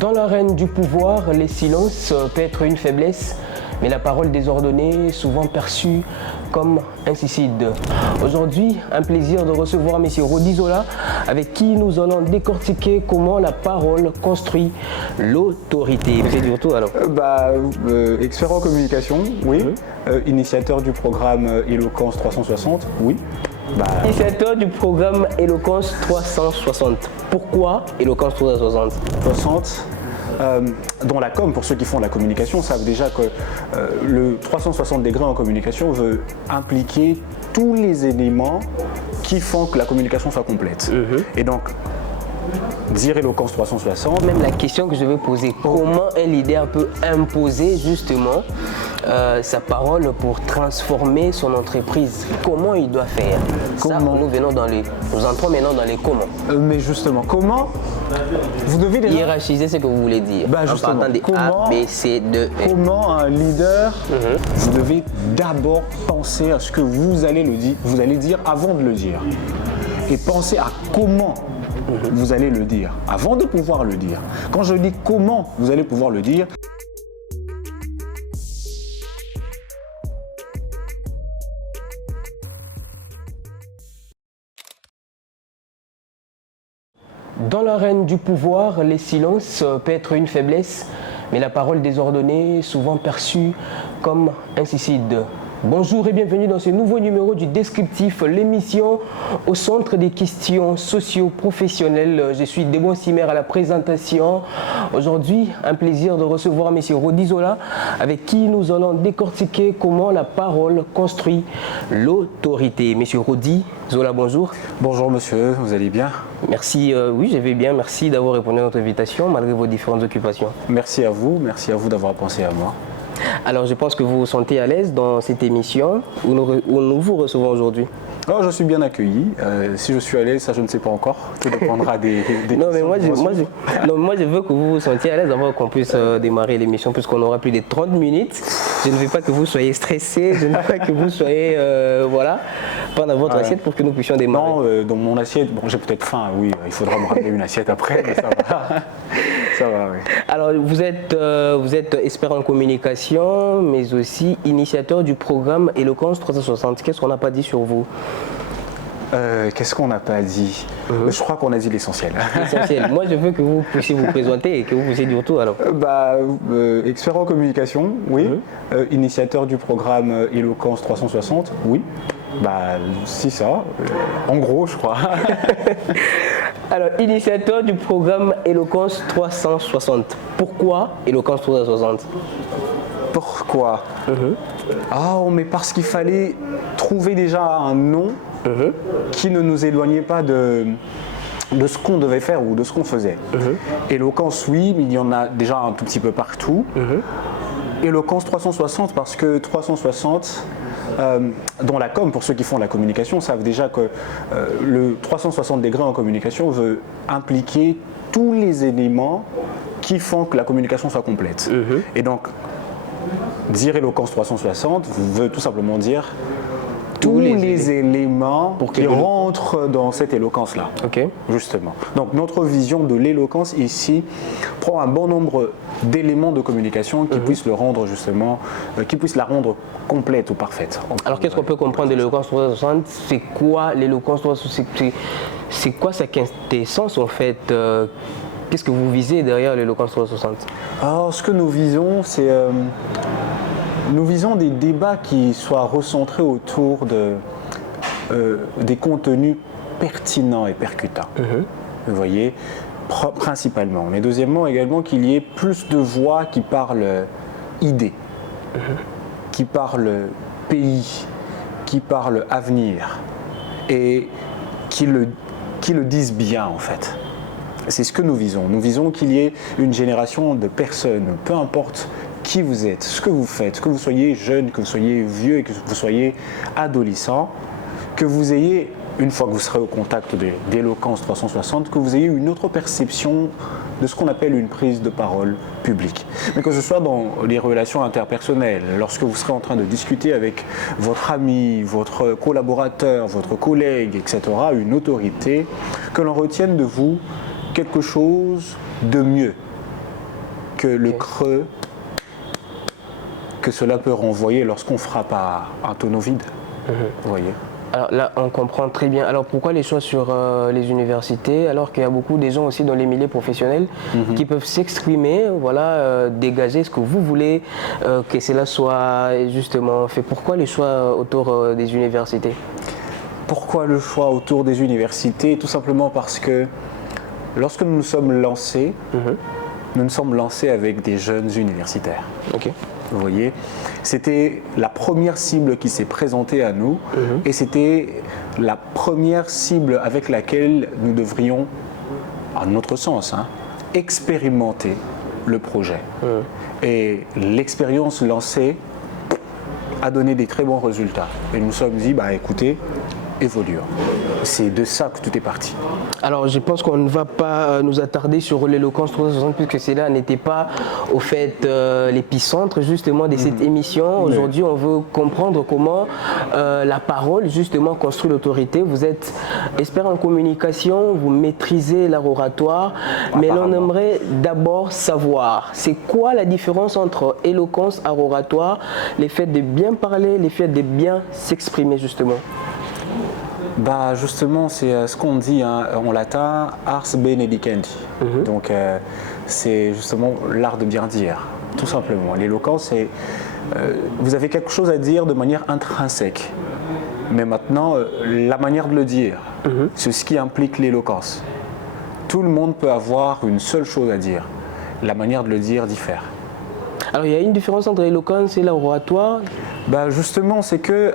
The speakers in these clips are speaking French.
Dans l'arène du pouvoir, les silences peuvent être une faiblesse, mais la parole désordonnée est souvent perçue comme un suicide. Aujourd'hui, un plaisir de recevoir M. Rodi Zola, avec qui nous allons décortiquer comment la parole construit l'autorité. M. Durto, alors expert en communication, oui. Initiateur du programme Éloquence 360, oui. Initiateur du programme Éloquence 360. Pourquoi Éloquence 360 60, dans la com, pour ceux qui font de la communication, savent déjà que le 360 degrés en communication veut impliquer tous les éléments qui font que la communication soit complète. Et donc, dire Éloquence 360... Même la question que je vais poser, comment un leader peut imposer justement sa parole pour transformer son entreprise? Comment il doit faire? Ça, nous entrons maintenant dans les comment. Mais justement, comment vous devez déjà... hiérarchiser ce que vous voulez dire. En partant des A, B, C, D, E. Comment un leader, vous devez d'abord penser à ce que vous allez dire avant de le dire. Et penser à comment vous allez le dire, avant de pouvoir le dire. Quand je dis comment vous allez pouvoir le dire, dans l'arène du pouvoir, les silences peuvent être une faiblesse, mais la parole désordonnée est souvent perçue comme un suicide. Bonjour et bienvenue dans ce nouveau numéro du Descriptif, l'émission au centre des questions socio-professionnelles. Je suis Debon Simer à la présentation. Aujourd'hui, un plaisir de recevoir M. Rodi Zola, avec qui nous allons décortiquer comment la parole construit l'autorité. M. Rodi Zola, bonjour. Bonjour monsieur, vous allez bien? Merci, oui je vais bien, merci d'avoir répondu à notre invitation malgré vos différentes occupations. Merci à vous d'avoir pensé à moi. Alors je pense que vous vous sentez à l'aise dans cette émission où nous vous recevons aujourd'hui. Oh, je suis bien accueilli. Si je suis à l'aise, ça je ne sais pas encore. Tout dépendra des non, mais moi je veux que vous vous sentiez à l'aise avant qu'on puisse démarrer l'émission, puisqu'on aura plus de 30 minutes. Je ne veux pas que vous soyez stressé, je ne veux pas que vous soyez pas dans votre assiette pour que nous puissions démarrer. Non, dans mon assiette, bon, j'ai peut-être faim, oui, il faudra me ramener une assiette après, mais ça va. Ça va, oui. Alors vous êtes expert en communication, mais aussi initiateur du programme Éloquence 360. Qu'est-ce qu'on n'a pas dit sur vous? Qu'est-ce qu'on n'a pas dit? Je crois qu'on a dit l'essentiel. L'essentiel. Moi, je veux que vous puissiez vous présenter et que vous puissiez dire tout alors. Expert en communication, oui. Initiateur du programme Éloquence 360, oui. Si ça, en gros, je crois. Alors, initiateur du programme Éloquence 360. Pourquoi Éloquence 360? Pourquoi? Mais parce qu'il fallait trouver déjà un nom qui ne nous éloignait pas de ce qu'on devait faire ou de ce qu'on faisait. Éloquence, oui, mais il y en a déjà un tout petit peu partout. Éloquence 360 parce que 360, dans la com, pour ceux qui font de la communication, savent déjà que le 360 degrés en communication veut impliquer tous les éléments qui font que la communication soit complète. Et donc, dire Éloquence 360 veut tout simplement dire tous les éléments qui rentrent dans cette éloquence-là. Justement. Donc notre vision de l'éloquence ici prend un bon nombre d'éléments de communication qui puissent le rendre justement, qui puissent la rendre complète ou parfaite. Alors qu'est-ce qu'on peut comprendre de l'éloquence 360? C'est quoi l'éloquence 360? C'est quoi sa quintessence en fait? Qu'est-ce que vous visez derrière l'éloquence 360? Alors ce que nous visons, c'est nous visons des débats qui soient recentrés autour des contenus pertinents et percutants. Vous voyez, principalement. Mais deuxièmement, également, qu'il y ait plus de voix qui parlent idées, qui parlent pays, qui parlent avenir, et qui le disent bien, en fait. C'est ce que nous visons. Nous visons qu'il y ait une génération de personnes, peu importe qui vous êtes, ce que vous faites, que vous soyez jeune, que vous soyez vieux et que vous soyez adolescent, que vous ayez, une fois que vous serez au contact d'Éloquence 360, que vous ayez une autre perception de ce qu'on appelle une prise de parole publique. Mais que ce soit dans les relations interpersonnelles, lorsque vous serez en train de discuter avec votre ami, votre collaborateur, votre collègue, etc., une autorité, que l'on retienne de vous quelque chose de mieux que le creux que cela peut renvoyer lorsqu'on frappe à un tonneau vide. Vous voyez? Alors là, on comprend très bien. Alors pourquoi les choix sur les universités, alors qu'il y a beaucoup de gens aussi dans les milieux professionnels qui peuvent s'exprimer, voilà, dégager ce que vous voulez que cela soit justement fait. Pourquoi les choix autour des universités? Pourquoi le choix autour des universités? Tout simplement parce que lorsque nous nous sommes lancés, nous nous sommes lancés avec des jeunes universitaires. Ok. Vous voyez, c'était la première cible qui s'est présentée à nous et c'était la première cible avec laquelle nous devrions, à notre sens, expérimenter le projet. Et l'expérience lancée a donné des très bons résultats. Et nous nous sommes dit, bah écoutez, évoluons. C'est de ça que tout est parti. Alors je pense qu'on ne va pas nous attarder sur l'éloquence 360 puisque cela n'était pas au fait l'épicentre justement de cette émission. Aujourd'hui on veut comprendre comment la parole justement construit l'autorité. Vous êtes expert en communication, vous maîtrisez l'art oratoire, mais l'on aimerait d'abord savoir c'est quoi la différence entre éloquence, art oratoire, les faits de bien parler, les faits de bien s'exprimer justement. Bah justement, c'est ce qu'on dit en latin, ars benedicendi. Donc c'est justement l'art de bien dire, tout simplement. L'éloquence, c'est vous avez quelque chose à dire de manière intrinsèque. Mais maintenant, la manière de le dire, c'est ce qui implique l'éloquence. Tout le monde peut avoir une seule chose à dire. La manière de le dire diffère. Alors il y a une différence entre l'éloquence et l'art oratoire. Bah justement, c'est que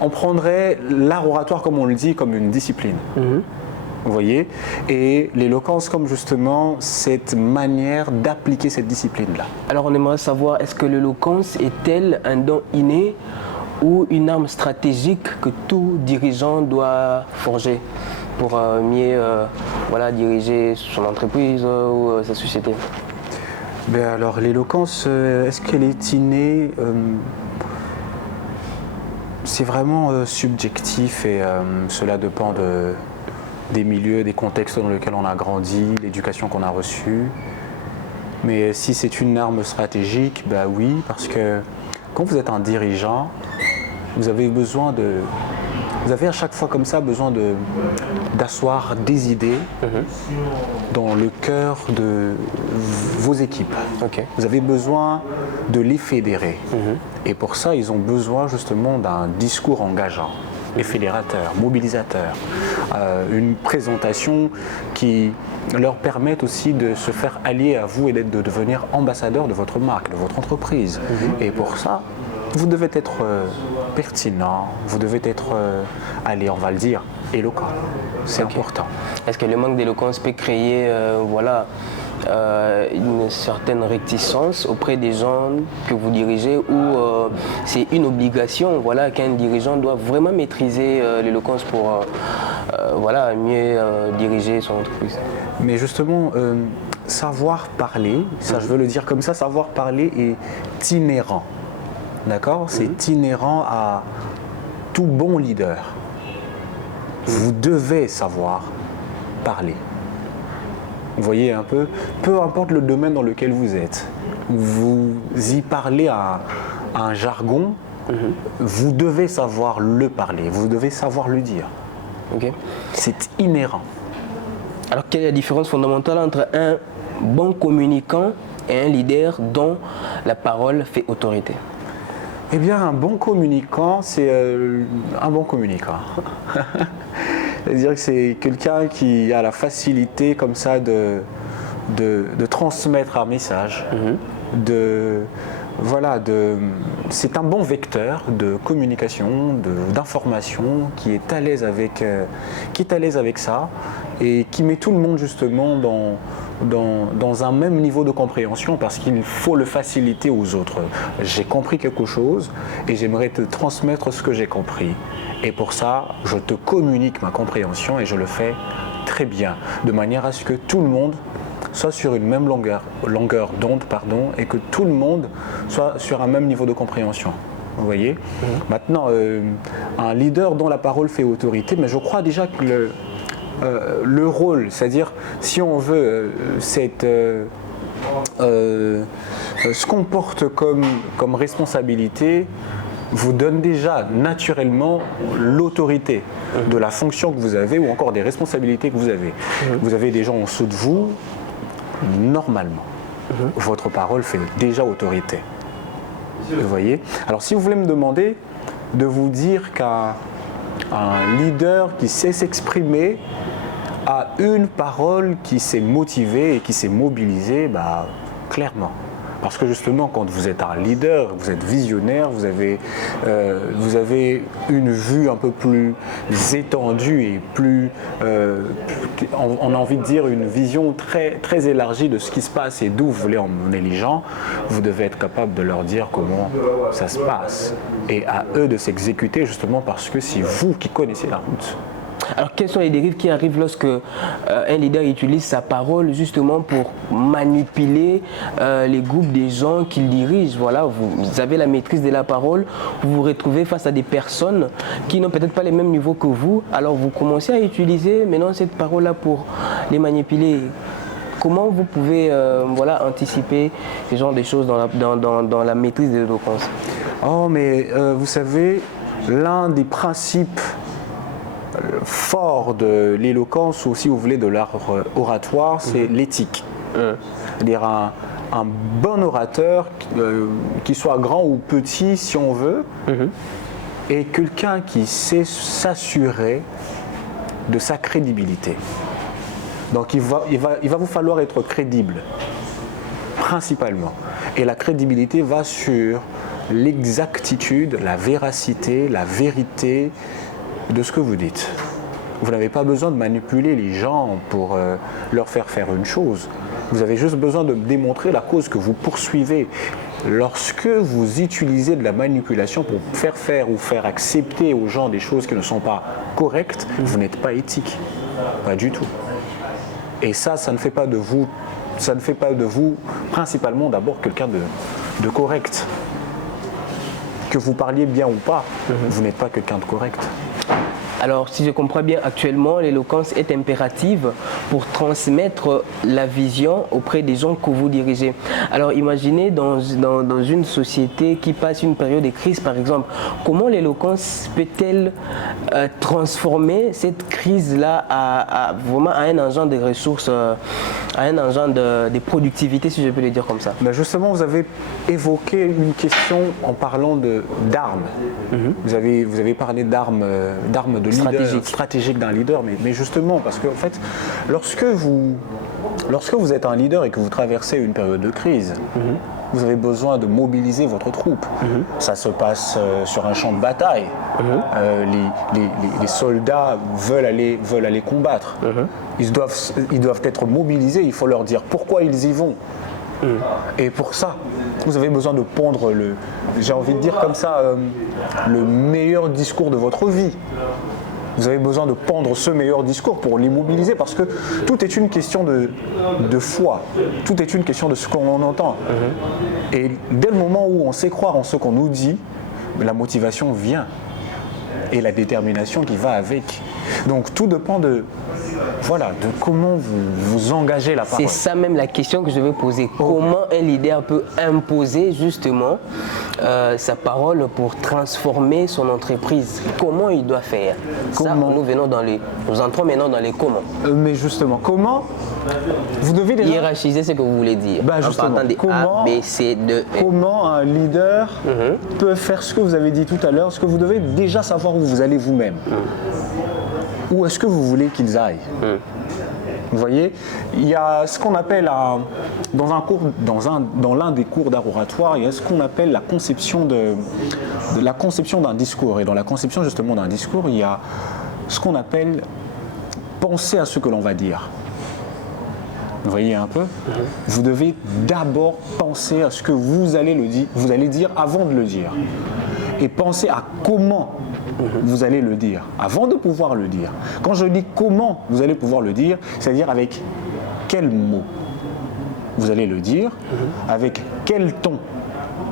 on prendrait l'art oratoire, comme on le dit, comme une discipline. Vous voyez? Et l'éloquence comme justement cette manière d'appliquer cette discipline-là. Alors on aimerait savoir, est-ce que l'éloquence est-elle un don inné ou une arme stratégique que tout dirigeant doit forger pour mieux voilà, diriger son entreprise ou sa société? Ben alors l'éloquence, est-ce qu'elle est innée? C'est vraiment subjectif et cela dépend des milieux, des contextes dans lesquels on a grandi, l'éducation qu'on a reçue. Mais si c'est une arme stratégique, ben oui, parce que quand vous êtes un dirigeant, vous avez à chaque fois comme ça besoin d'asseoir des idées dans le cœur de vos équipes. Okay. Vous avez besoin de les fédérer. Et pour ça, ils ont besoin justement d'un discours engageant, et fédérateur, mobilisateur, une présentation qui leur permette aussi de se faire allier à vous et de devenir ambassadeur de votre marque, de votre entreprise. Et pour ça, vous devez être pertinent, vous devez être, allez, on va le dire, éloquent. C'est important. Est-ce que le manque d'éloquence peut créer voilà, une certaine réticence auprès des gens que vous dirigez ou c'est une obligation voilà, qu'un dirigeant doit vraiment maîtriser l'éloquence pour voilà, mieux diriger son entreprise? Mais justement, savoir parler, ça je veux le dire comme ça, savoir parler est inhérent. D'accord? C'est inhérent à tout bon leader. Vous devez savoir parler. Vous voyez un peu importe le domaine dans lequel vous êtes, vous y parlez à un jargon, vous devez savoir le parler, vous devez savoir le dire. Okay. C'est inhérent. Alors quelle est la différence fondamentale entre un bon communicant et un leader dont la parole fait autorité? Eh bien, un bon communicant, c'est un bon communicant. C'est-à-dire que c'est quelqu'un qui a la facilité comme ça de transmettre un message, c'est un bon vecteur de communication, d'information, qui est à l'aise avec ça et qui met tout le monde justement dans un même niveau de compréhension parce qu'il faut le faciliter aux autres. J'ai compris quelque chose et j'aimerais te transmettre ce que j'ai compris. Et pour ça, je te communique ma compréhension et je le fais très bien, de manière à ce que tout le monde soit sur une même longueur d'onde, et que tout le monde soit sur un même niveau de compréhension. Vous voyez ? Maintenant, un leader dont la parole fait autorité, mais je crois déjà que le rôle, c'est-à-dire si on veut ce qu'on porte comme responsabilité vous donne déjà naturellement l'autorité de la fonction que vous avez ou encore des responsabilités que vous avez. Vous avez des gens en dessous de vous, normalement. Votre parole fait déjà autorité. Vous voyez? Alors si vous voulez me demander de vous dire qu'un leader qui sait s'exprimer a une parole qui s'est motivée et qui s'est mobilisée, bah, clairement. Parce que justement, quand vous êtes un leader, vous êtes visionnaire, vous avez une vue un peu plus étendue et plus, on a envie de dire, une vision très, très élargie de ce qui se passe et d'où vous voulez emmener les gens. Vous devez être capable de leur dire comment ça se passe. Et à eux de s'exécuter justement parce que c'est vous qui connaissez la route. Alors, quelles sont les dérives qui arrivent lorsque un leader utilise sa parole justement pour manipuler les groupes des gens qu'il dirige? Voilà, vous avez la maîtrise de la parole, vous vous retrouvez face à des personnes qui n'ont peut-être pas les mêmes niveaux que vous, alors vous commencez à utiliser maintenant cette parole-là pour les manipuler. Comment vous pouvez voilà, anticiper ce genre de choses dans la maîtrise de l'éloquence? Oh, mais vous savez, l'un des principes fort de l'éloquence ou si vous voulez de l'art oratoire, c'est l'éthique. C'est-à-dire un bon orateur, qu'il soit grand ou petit si on veut, est quelqu'un qui sait s'assurer de sa crédibilité. Donc il va vous falloir être crédible, principalement. Et la crédibilité va sur l'exactitude, la véracité, la vérité de ce que vous dites. Vous n'avez pas besoin de manipuler les gens pour leur faire faire une chose. Vous avez juste besoin de démontrer la cause que vous poursuivez. Lorsque vous utilisez de la manipulation pour faire faire ou faire accepter aux gens des choses qui ne sont pas correctes, vous n'êtes pas éthique. Pas du tout. Et ça ne fait pas de vous, principalement d'abord quelqu'un de correct. Que vous parliez bien ou pas, vous n'êtes pas quelqu'un de correct. Alors, si je comprends bien, actuellement, l'éloquence est impérative pour transmettre la vision auprès des gens que vous dirigez. Alors, imaginez dans une société qui passe une période de crise, par exemple, comment l'éloquence peut-elle transformer cette crise-là vraiment à un engin de ressources, à un engin de productivité, si je peux le dire comme ça? Ben justement, vous avez évoqué une question en parlant d'armes. Vous avez parlé d'armes de leader, stratégique d'un leader, mais justement parce que en fait, lorsque vous êtes un leader et que vous traversez une période de crise, vous avez besoin de mobiliser votre troupe. Ça se passe sur un champ de bataille. Les soldats veulent aller combattre. Ils doivent être mobilisés, il faut leur dire pourquoi ils y vont. Et pour ça, vous avez besoin de pondre j'ai envie de dire comme ça, le meilleur discours de votre vie. Vous avez besoin de pondre ce meilleur discours pour l'immobiliser parce que tout est une question de foi, tout est une question de ce qu'on entend. Et dès le moment où on sait croire en ce qu'on nous dit, la motivation vient et la détermination qui va avec. Donc tout dépend de comment vous engagez la parole. C'est ça même la question que je vais poser. Comment un leader peut imposer justement sa parole pour transformer son entreprise? Comment il doit faire? Ça, nous entrons maintenant dans les comment. Mais justement, comment vous devez déjà hiérarchiser ce que vous voulez dire. Justement, en partant des A, B, C, D, E. Comment un leader peut faire ce que vous avez dit tout à l'heure, parce que vous devez déjà savoir où vous allez vous-même. Où est-ce que vous voulez qu'ils aillent? Vous voyez, il y a ce qu'on appelle dans l'un des cours d'art oratoire, il y a ce qu'on appelle la conception d'un discours. Et dans la conception justement d'un discours, il y a ce qu'on appelle penser à ce que l'on va dire. Vous voyez un peu? Vous devez d'abord penser à ce que vous allez dire avant de le dire. Et penser à comment vous allez le dire, avant de pouvoir le dire. Quand je dis comment vous allez pouvoir le dire, c'est-à-dire avec quels mots vous allez le dire, avec quel ton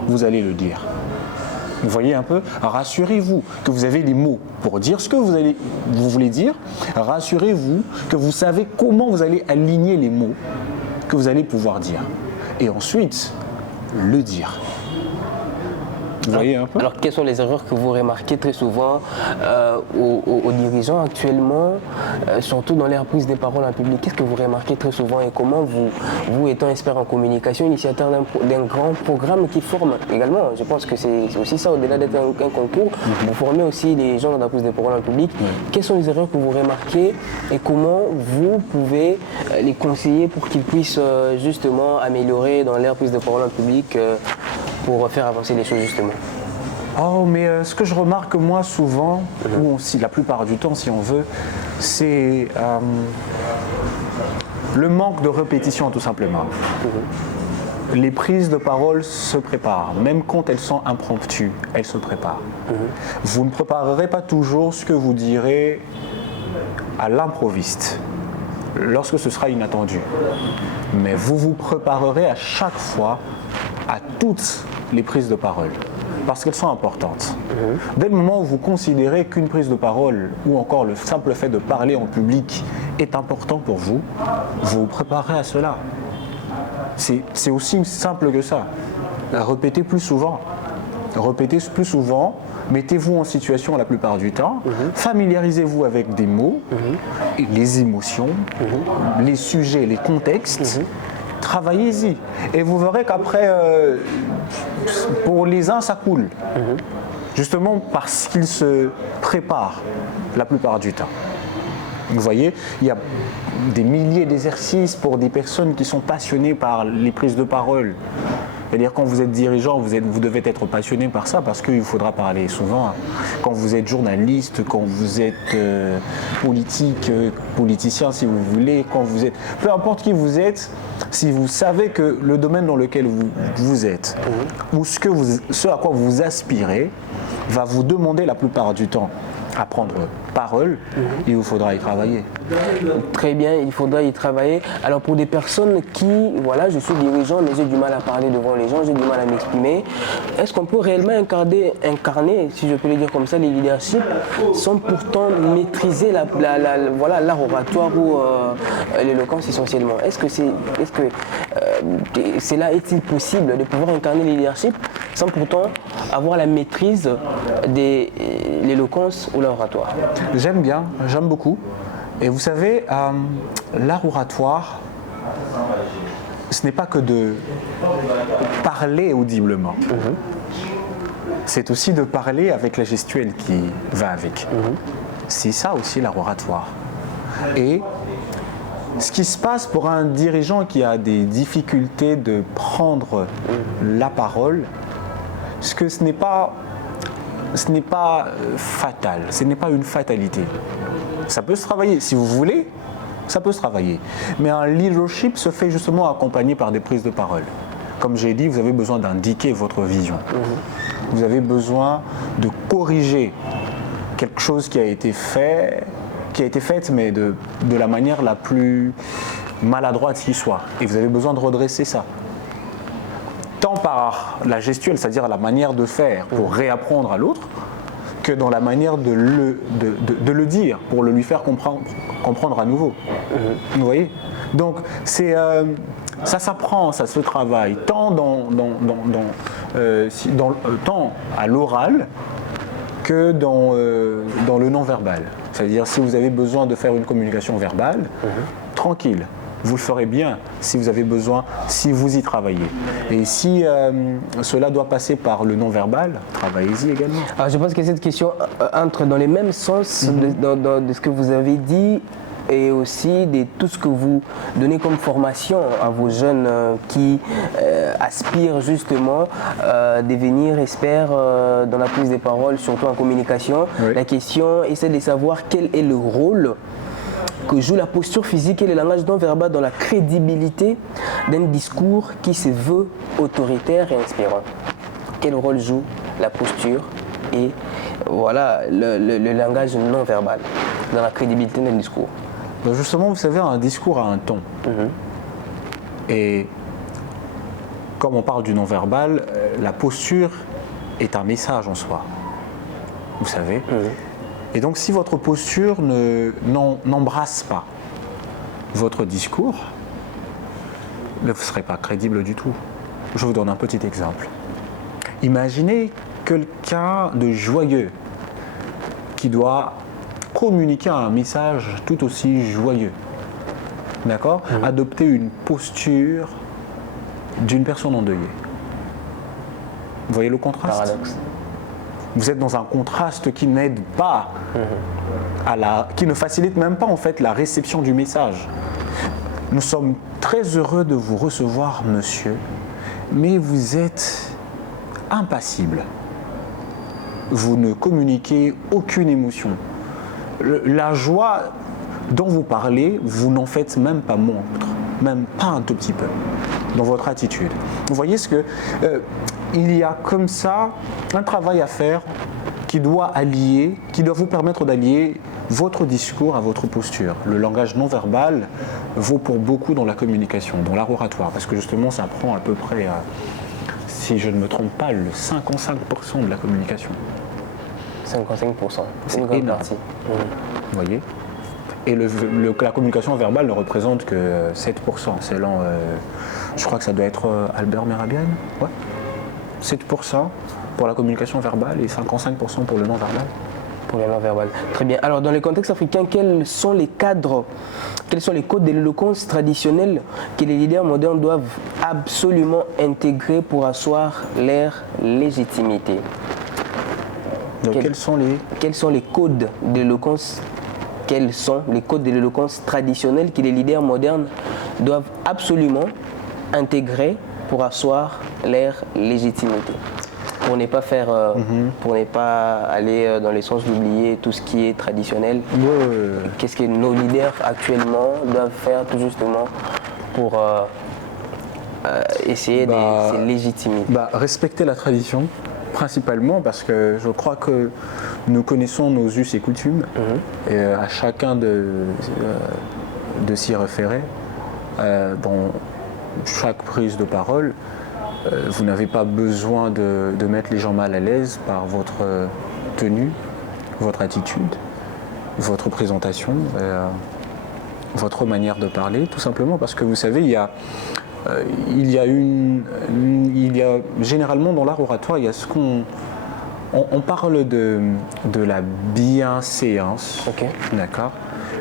vous allez le dire. Vous voyez un peu? Rassurez-vous que vous avez les mots pour dire ce que vous voulez dire. Rassurez-vous que vous savez comment vous allez aligner les mots que vous allez pouvoir dire. et ensuite le dire. Vous voyez un peu? Alors, quelles sont les erreurs que vous remarquez très souvent aux dirigeants actuellement, surtout dans leur prise de parole en public? Qu'est-ce que vous remarquez très souvent et comment vous étant expert en communication, initiateur d'un grand programme qui forme également, je pense que c'est aussi ça, au-delà d'être un concours, vous formez aussi les gens dans la prise de parole en public. Quelles sont les erreurs que vous remarquez et comment vous pouvez les conseiller pour qu'ils puissent justement améliorer dans leur prise de parole en public pour faire avancer les choses justement? Oh, mais ce que je remarque moi souvent, ou aussi la plupart du temps si on veut, c'est le manque de répétition tout simplement. Les prises de parole se préparent, même quand elles sont impromptues, elles se préparent. Vous ne préparerez pas toujours ce que vous direz à l'improviste, lorsque ce sera inattendu. Mais vous vous préparerez à chaque fois à toutes les prises de parole, parce qu'elles sont importantes. Dès le moment où vous considérez qu'une prise de parole, ou encore le simple fait de parler en public, est important pour vous, vous vous préparez à cela. C'est aussi simple que ça. Répétez plus souvent. Répétez plus souvent. Mettez-vous en situation la plupart du temps. Familiarisez-vous avec des mots, les émotions, les sujets, les contextes. Travaillez-y. Et vous verrez qu'après, pour les uns, ça coule. Justement parce qu'ils se préparent la plupart du temps. Vous voyez, il y a des milliers d'exercices pour des personnes qui sont passionnées par les prises de parole. C'est-à-dire quand vous êtes dirigeant, vous devez être passionné par ça parce qu'il faudra parler souvent. Quand vous êtes journaliste, quand vous êtes politicien si vous voulez, quand vous êtes... Peu importe qui vous êtes, si vous savez que le domaine dans lequel vous êtes, ou ce à quoi vous aspirez, va vous demander la plupart du temps à prendre parole, il vous faudra y travailler. Très bien, il faudra y travailler. Alors pour des personnes qui, voilà, je suis dirigeant, mais j'ai du mal à parler devant les gens, j'ai du mal à m'exprimer, est-ce qu'on peut réellement incarner, si je peux le dire comme ça, les leaderships, sans pourtant maîtriser voilà, l'art oratoire ou l'éloquence essentiellement? Est-ce que cela est-il possible de pouvoir incarner les leaderships sans pourtant avoir la maîtrise de l'éloquence ou l'oratoire? J'aime bien, j'aime beaucoup. Et vous savez, l'art oratoire, ce n'est pas que de parler audiblement. C'est aussi de parler avec la gestuelle qui va avec. C'est ça aussi l'art oratoire. Et ce qui se passe pour un dirigeant qui a des difficultés de prendre la parole, c'est que ce n'est pas fatal, ce n'est pas une fatalité. Ça peut se travailler, si vous voulez, ça peut se travailler. Mais un leadership se fait justement accompagner par des prises de parole. Comme j'ai dit, vous avez besoin d'indiquer votre vision. Vous avez besoin de corriger quelque chose qui a été fait, mais de la manière la plus maladroite qui soit. Et vous avez besoin de redresser ça. Tant par la gestuelle, c'est-à-dire la manière de faire pour réapprendre à l'autre, que dans la manière de le dire, pour le lui faire comprendre à nouveau. Vous voyez? Donc, ça s'apprend, ça se travaille, tant tant à l'oral que dans le non-verbal. C'est-à-dire, si vous avez besoin de faire une communication verbale, tranquille. Vous le ferez bien si vous avez besoin, si vous y travaillez. Et si cela doit passer par le non-verbal, travaillez-y également. Alors je pense que cette question entre dans les mêmes sens de ce que vous avez dit et aussi de tout ce que vous donnez comme formation à vos jeunes qui aspirent justement à devenir experts dans la prise des paroles, surtout en communication. Oui. La question essaie de savoir quel est le rôle que joue la posture physique et le langage non verbal dans la crédibilité d'un discours qui se veut autoritaire et inspirant. Quel rôle joue la posture et voilà, le langage non verbal dans la crédibilité d'un discours? Donc justement, vous savez, un discours a un ton. Et comme on parle du non verbal, la posture est un message en soi. Vous savez. Et donc, si votre posture n'embrasse pas votre discours, ne serez pas crédible du tout. Je vous donne un petit exemple. Imaginez quelqu'un de joyeux qui doit communiquer un message tout aussi joyeux. D'accord ? Adopter une posture d'une personne endeuillée. Vous voyez le contraste ? Paradoxe. Vous êtes dans un contraste qui n'aide pas, qui ne facilite même pas en fait la réception du message. Nous sommes très heureux de vous recevoir, monsieur, mais vous êtes impassible. Vous ne communiquez aucune émotion. La joie dont vous parlez, vous n'en faites même pas montre, même pas un tout petit peu, dans votre attitude. Vous voyez ce que il y a comme ça un travail à faire qui doit vous permettre d'allier votre discours à votre posture. Le langage non verbal vaut pour beaucoup dans la communication, dans l'art oratoire, parce que justement ça prend à peu près, si je ne me trompe pas, le 55% de la communication. 55%, c'est une grande énorme. partie. Vous voyez ? Et la communication verbale ne représente que 7%, selon, je crois que ça doit être Albert Mehrabian, ouais. 7% pour la communication verbale et 55% pour le non-verbal. Pour le non-verbal. Très bien. Alors, dans le contexte africain, quels sont les cadres, quels sont les codes de l'éloquence traditionnels que les leaders modernes doivent absolument intégrer pour asseoir leur légitimité ? Donc, quels sont les codes de l'éloquence Quels sont les codes de l'éloquence traditionnels que les leaders modernes doivent absolument intégrer pour asseoir leur légitimité, pour ne pas faire, pour ne pas aller dans le sens d'oublier tout ce qui est traditionnel. Qu'est-ce que nos leaders actuellement doivent faire tout justement pour essayer de se légitimer? Respecter la tradition, principalement parce que je crois que nous connaissons nos us et coutumes et à chacun de s'y référer dans chaque prise de parole. Vous n'avez pas besoin de mettre les gens mal à l'aise par votre tenue, votre attitude, votre présentation, votre manière de parler, tout simplement parce que vous savez, il y a généralement dans l'art oratoire, il y a ce on parle de la bienséance, d'accord ?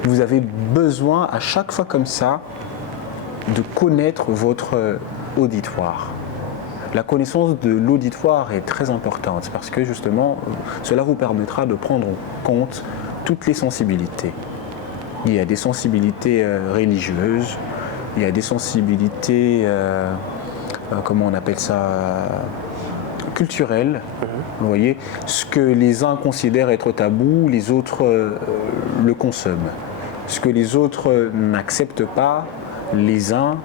Vous avez besoin à chaque fois comme ça de connaître votre auditoire. La connaissance de l'auditoire est très importante parce que justement, cela vous permettra de prendre en compte toutes les sensibilités. Il y a des sensibilités religieuses, il y a des sensibilités, comment on appelle ça, culturelles. Vous voyez, ce que les uns considèrent être tabou, les autres le consomment. Ce que les autres n'acceptent pas, les uns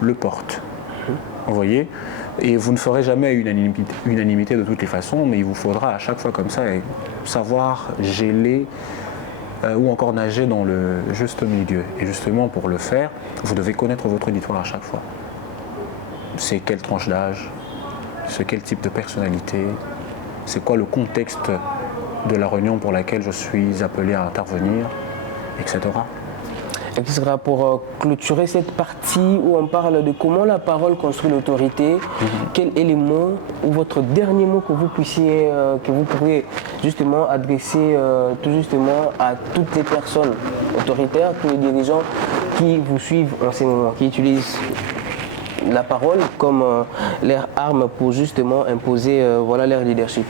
le portent. Vous voyez ? Et vous ne ferez jamais unanimité de toutes les façons, mais il vous faudra à chaque fois comme ça savoir géler ou encore nager dans le juste milieu. Et justement, pour le faire, vous devez connaître votre auditoire à chaque fois. C'est quelle tranche d'âge, c'est quel type de personnalité, c'est quoi le contexte de la réunion pour laquelle je suis appelé à intervenir, etc. Et qui sera pour clôturer cette partie où on parle de comment la parole construit l'autorité, quel élément ou votre dernier mot que vous pourriez justement adresser tout justement à toutes les personnes autoritaires, tous les dirigeants qui vous suivent en ce moment, qui utilisent la parole comme leur arme pour justement imposer leur leadership.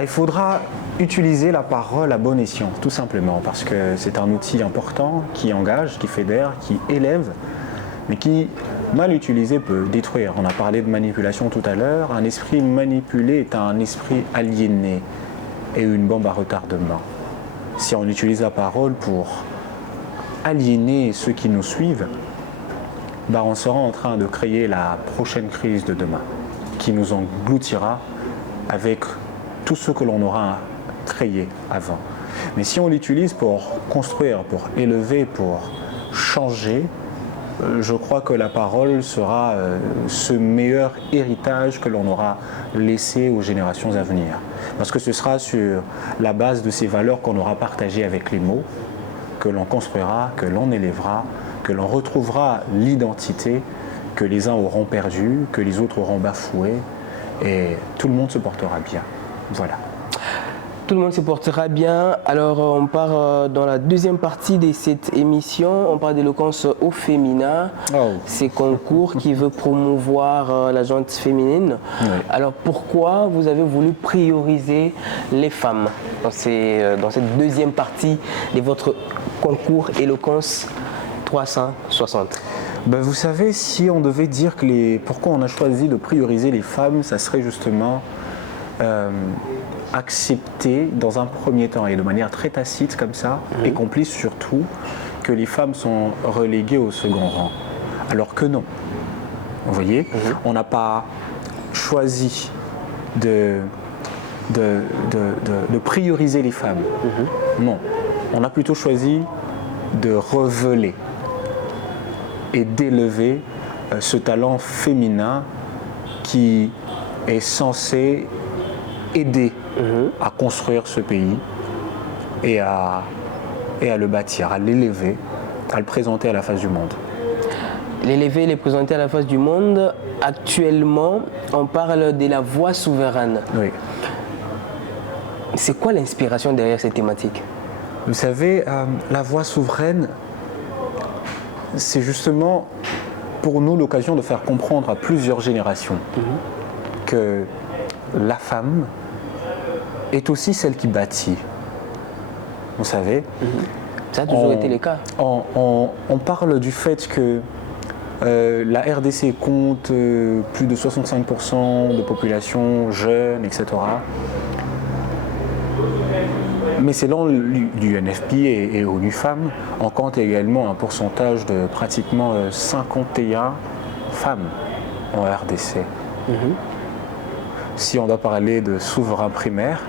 Il faudra utiliser la parole à bon escient, tout simplement, parce que c'est un outil important qui engage, qui fédère, qui élève, mais qui, mal utilisé, peut détruire. On a parlé de manipulation tout à l'heure. Un esprit manipulé est un esprit aliéné et une bombe à retardement. Si on utilise la parole pour aliéner ceux qui nous suivent, on sera en train de créer la prochaine crise de demain, qui nous engloutira avec tout ce que l'on aura créé avant. Mais si on l'utilise pour construire, pour élever, pour changer, je crois que la parole sera ce meilleur héritage que l'on aura laissé aux générations à venir. Parce que ce sera sur la base de ces valeurs qu'on aura partagées avec les mots, que l'on construira, que l'on élèvera, que l'on retrouvera l'identité que les uns auront perdu, que les autres auront bafoué, et tout le monde se portera bien. Voilà. Tout le monde se portera bien. Alors, on part dans la deuxième partie de cette émission. On parle d'éloquence au féminin. Oh. Ces concours qui veut promouvoir la gente féminine. Oui. Alors, pourquoi vous avez voulu prioriser les femmes dans cette deuxième partie de votre concours éloquence 360? Ben, vous savez, si on devait dire pourquoi on a choisi de prioriser les femmes, ça serait justement accepter dans un premier temps et de manière très tacite comme ça, et complice surtout, que les femmes sont reléguées au second rang. Alors que non. Vous voyez, on n'a pas choisi de prioriser les femmes. Non. On a plutôt choisi de révéler et d'élever ce talent féminin qui est censé aider à construire ce pays et à le bâtir, à l'élever, à le présenter à la face du monde. L'élever, les présenter à la face du monde. Actuellement, on parle de la voix souveraine. Oui. C'est quoi l'inspiration derrière cette thématique? Vous savez, la voix souveraine, c'est justement pour nous l'occasion de faire comprendre à plusieurs générations que la femme est aussi celle qui bâtit. Vous savez, Ça a toujours été le cas. on parle du fait que la RDC compte plus de 65% de population jeune, etc. Mais selon l'UNFP et ONU Femmes, on compte également un pourcentage de pratiquement 51 femmes en RDC. Si on doit parler de souverain primaire,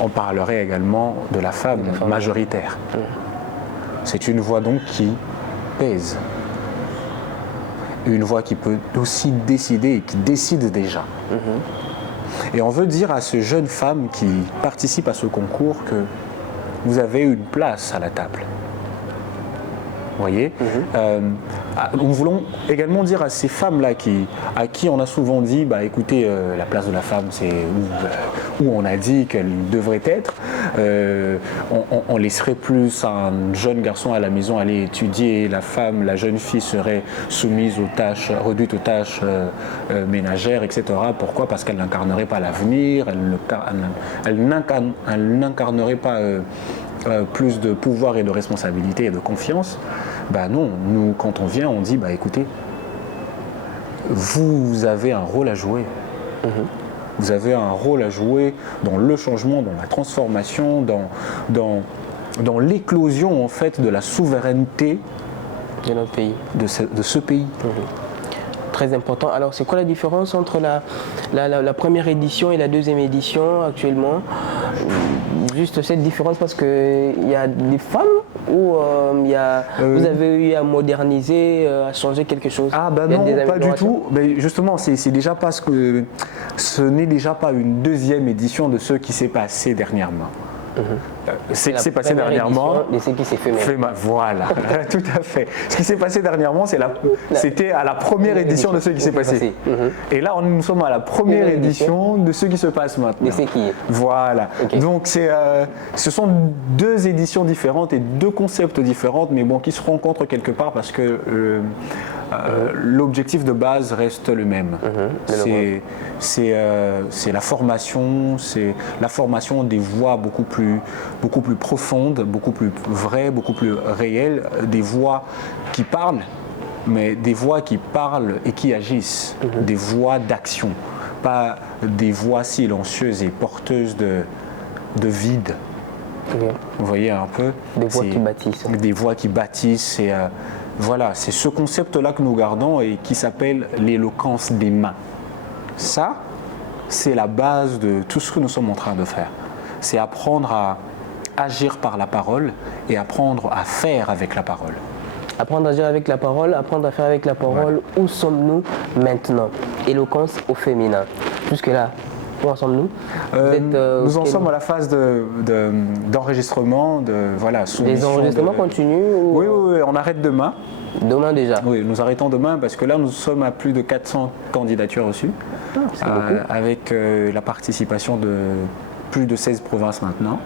on parlerait également de la femme majoritaire. C'est une voix donc qui pèse. Une voix qui peut aussi décider et qui décide déjà. Et on veut dire à ces jeunes femmes qui participent à ce concours que vous avez une place à la table. Vous voyez, nous voulons également dire à ces femmes-là à qui on a souvent dit, bah, écoutez, la place de la femme, c'est où on a dit qu'elle devrait être. On laisserait plus un jeune garçon à la maison aller étudier. La femme, la jeune fille serait soumise aux tâches, réduite aux tâches ménagères, etc. Pourquoi? Parce qu'elle n'incarnerait pas l'avenir, elle n'incarnerait pas plus de pouvoir et de responsabilité et de confiance. Ben non, nous quand on vient, on dit bah écoutez, vous avez un rôle à jouer. Vous avez un rôle à jouer dans le changement, dans la transformation, dans l'éclosion en fait de la souveraineté de notre pays. De ce pays. Très important. Alors, c'est quoi la différence entre la première édition et la deuxième édition actuellement? Juste cette différence parce qu'il y a des femmes ou vous avez eu à moderniser, à changer quelque chose? Ah ben non, pas du tout. Mais justement, c'est déjà parce que ce n'est déjà pas une deuxième édition de ce qui s'est passé dernièrement. Ce qui s'est passé dernièrement, et ce qui s'est fait voilà, tout à fait. Ce qui s'est passé dernièrement, c'était à la première édition de ce qui s'est passé. Et là, nous sommes à la première édition de ce qui se passe maintenant. De ce qui est. Voilà. Okay. Donc, ce sont deux éditions différentes et deux concepts différents, mais bon, qui se rencontrent quelque part parce que l'objectif de base reste le même. C'est la formation, des voix beaucoup plus profondes, beaucoup plus vraies, beaucoup plus réelles, des voix qui parlent, mais des voix qui parlent et qui agissent, des voix d'action, pas des voix silencieuses et porteuses de vide. Vous voyez un peu? Des voix qui bâtissent. Des voix qui bâtissent. Et, voilà, c'est ce concept-là que nous gardons et qui s'appelle l'éloquence des mains. Ça, c'est la base de tout ce que nous sommes en train de faire. C'est apprendre à agir par la parole et apprendre à faire avec la parole. Apprendre à agir avec la parole, apprendre à faire avec la parole. Ouais. Où sommes-nous maintenant? Éloquence au féminin. Jusque-là, où en sommes-nous? Nous en sommes à la phase d'enregistrement. Les enregistrements continuent ou... Oui, on arrête demain. Demain déjà. Oui, nous arrêtons demain parce que là, nous sommes à plus de 400 candidatures reçues, C'est beaucoup. avec la participation de plus de 16 provinces maintenant.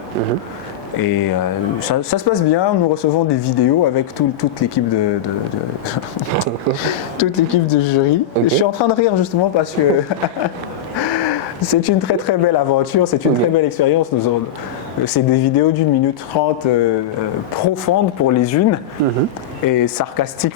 Et ça se passe bien, nous recevons des vidéos avec toute l'équipe toute l'équipe de jury. Ok. Je suis en train de rire justement parce que c'est une très très belle aventure, c'est une très belle expérience. C'est des vidéos d'1 minute 30 profondes pour les unes et sarcastiques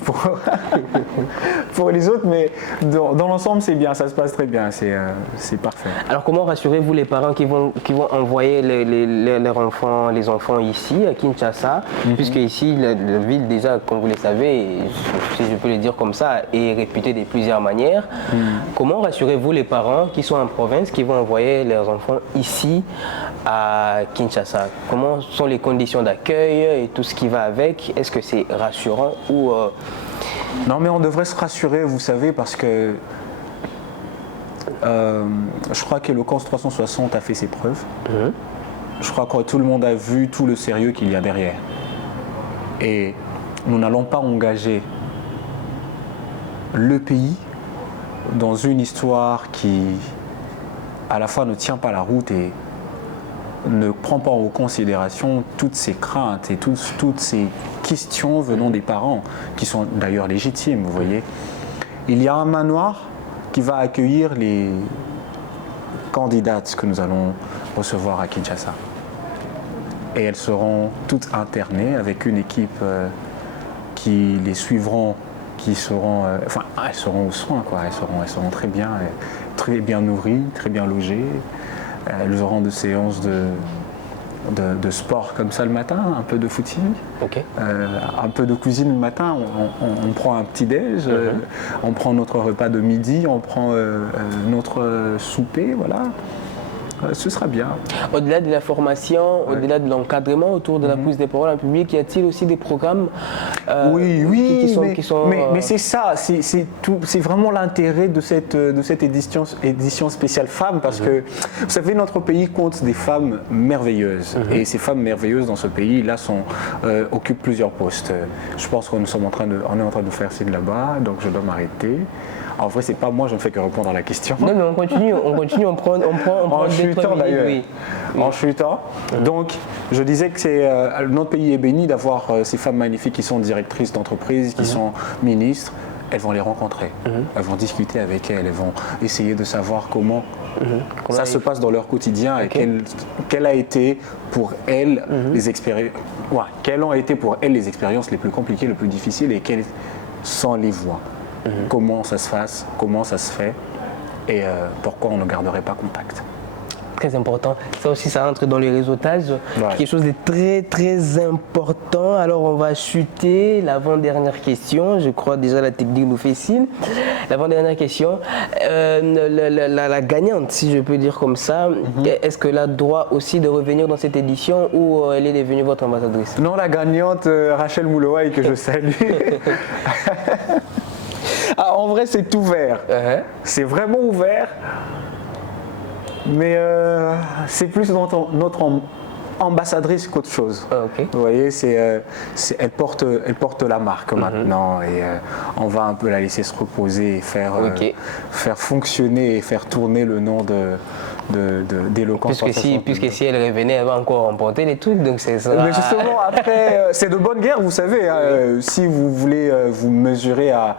pour les autres, mais dans l'ensemble c'est bien, ça se passe très bien, c'est parfait. Alors comment rassurez-vous les parents qui vont envoyer les enfants ici à Kinshasa, puisque ici la ville déjà, comme vous le savez, si je peux le dire comme ça, est réputée de plusieurs manières. Comment rassurez-vous les parents qui sont en province, qui vont envoyer leurs enfants ici à Kinshasa? Comment sont les conditions d'accueil et tout ce qui va avec? Est-ce que c'est rassurant ou Non, mais on devrait se rassurer, vous savez, parce que je crois qu'Eloquence 360 a fait ses preuves. Je crois que tout le monde a vu tout le sérieux qu'il y a derrière. Et nous n'allons pas engager le pays dans une histoire qui, à la fois, ne tient pas la route et ne prend pas en considération toutes ces craintes et toutes ces questions venant des parents, qui sont d'ailleurs légitimes, vous voyez. Il y a un manoir qui va accueillir les candidates que nous allons recevoir à Kinshasa. Et elles seront toutes internées avec une équipe qui les suivront, qui seront, elles seront aux soins, quoi. Elles seront très bien nourries, très bien logées. Elles auront des séances de sport comme ça le matin, un peu de footing, un peu de cuisine le matin. On prend un petit déj, on prend notre repas de midi, on prend notre souper, voilà. Ce sera bien. Au-delà de la formation, au-delà de l'encadrement autour de la prise des paroles en public, y a-t-il aussi des programmes mais c'est ça, c'est vraiment l'intérêt de cette édition spéciale femmes, parce que vous savez, notre pays compte des femmes merveilleuses, et ces femmes merveilleuses dans ce pays-là occupent plusieurs postes. Je pense qu'on est en train de faire signe là-bas, donc je dois m'arrêter. En vrai, c'est pas moi, je ne fais que répondre à la question. Non, mais on continue, on prend en chutant d'ailleurs. Oui. En chutant. Donc, je disais que notre pays est béni d'avoir ces femmes magnifiques qui sont directrices d'entreprise, qui sont ministres. Elles vont les rencontrer, elles vont discuter avec elles, elles vont essayer de savoir comment ça se passe dans leur quotidien et quelles ont été pour elles les expériences les plus compliquées, les plus difficiles, et quelles sont les voies. Comment ça se passe, comment ça se fait, et pourquoi on ne garderait pas contact. Très important. Ça aussi, ça entre dans les réseautages. Ouais. Quelque chose de très, très important. Alors, on va chuter l'avant-dernière question. Je crois déjà la technique nous fait signe. L'avant-dernière question. La gagnante, si je peux dire comme ça, est-ce qu'elle a droit aussi de revenir dans cette édition, ou elle est devenue votre ambassadrice? Non, la gagnante, Rachel Mouloaï, que je salue. En vrai, c'est ouvert. C'est vraiment ouvert. Mais c'est plus notre ambassadrice qu'autre chose. Vous voyez, elle porte la marque maintenant, et on va un peu la laisser se reposer et faire fonctionner et faire tourner le nom d'Eloquence. Puisque si elle revenait, elle va encore remporter les trucs, donc c'est ça. Mais justement, après, c'est de bonne guerre, vous savez. Si vous voulez vous mesurer à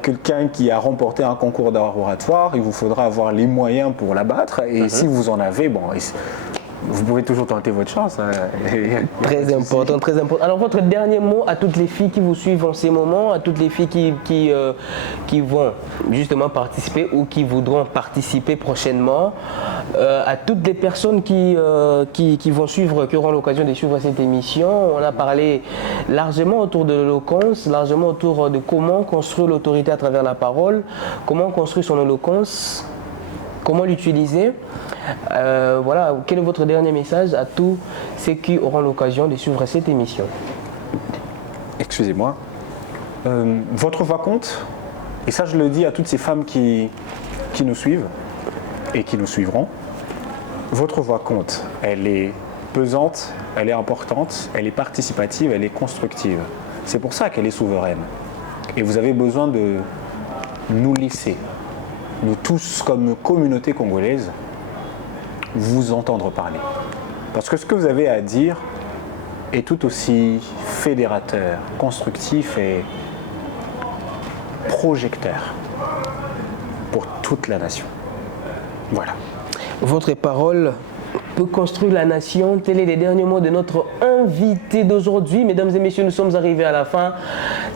quelqu'un qui a remporté un concours d'art oratoire, il vous faudra avoir les moyens pour la battre. Et si vous en avez, bon, vous pouvez toujours tenter votre chance. Très important, très important. Alors, votre dernier mot à toutes les filles qui vous suivent en ces moments, à toutes les filles qui vont justement participer ou qui voudront participer prochainement, à toutes les personnes qui vont suivre, qui auront l'occasion de suivre cette émission. On a parlé largement autour de l'éloquence, largement autour de comment construire l'autorité à travers la parole, comment construire son éloquence, comment l'utiliser. Voilà, quel est votre dernier message à tous ceux qui auront l'occasion de suivre cette émission? Excusez-moi. Votre voix compte, et ça je le dis à toutes ces femmes qui nous suivent et qui nous suivront. Votre voix compte, elle est pesante, elle est importante, elle est participative, elle est constructive. C'est pour ça qu'elle est souveraine. Et vous avez besoin de nous laisser, nous tous comme communauté congolaise, vous entendre parler. Parce que ce que vous avez à dire est tout aussi fédérateur, constructif et projecteur pour toute la nation. Voilà. Votre parole peut construire la nation. Tels sont les derniers mots de notre invité d'aujourd'hui. Mesdames et messieurs, nous sommes arrivés à la fin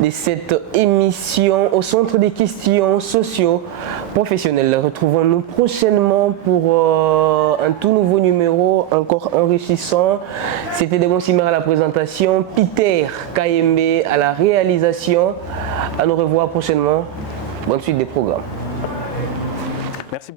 de cette émission au centre des questions socio-professionnelles. Retrouvons-nous prochainement pour un tout nouveau numéro encore enrichissant. C'était Degon Simera à la présentation, Peter Kayembe à la réalisation. À nous revoir prochainement. Bonne suite des programmes. Merci.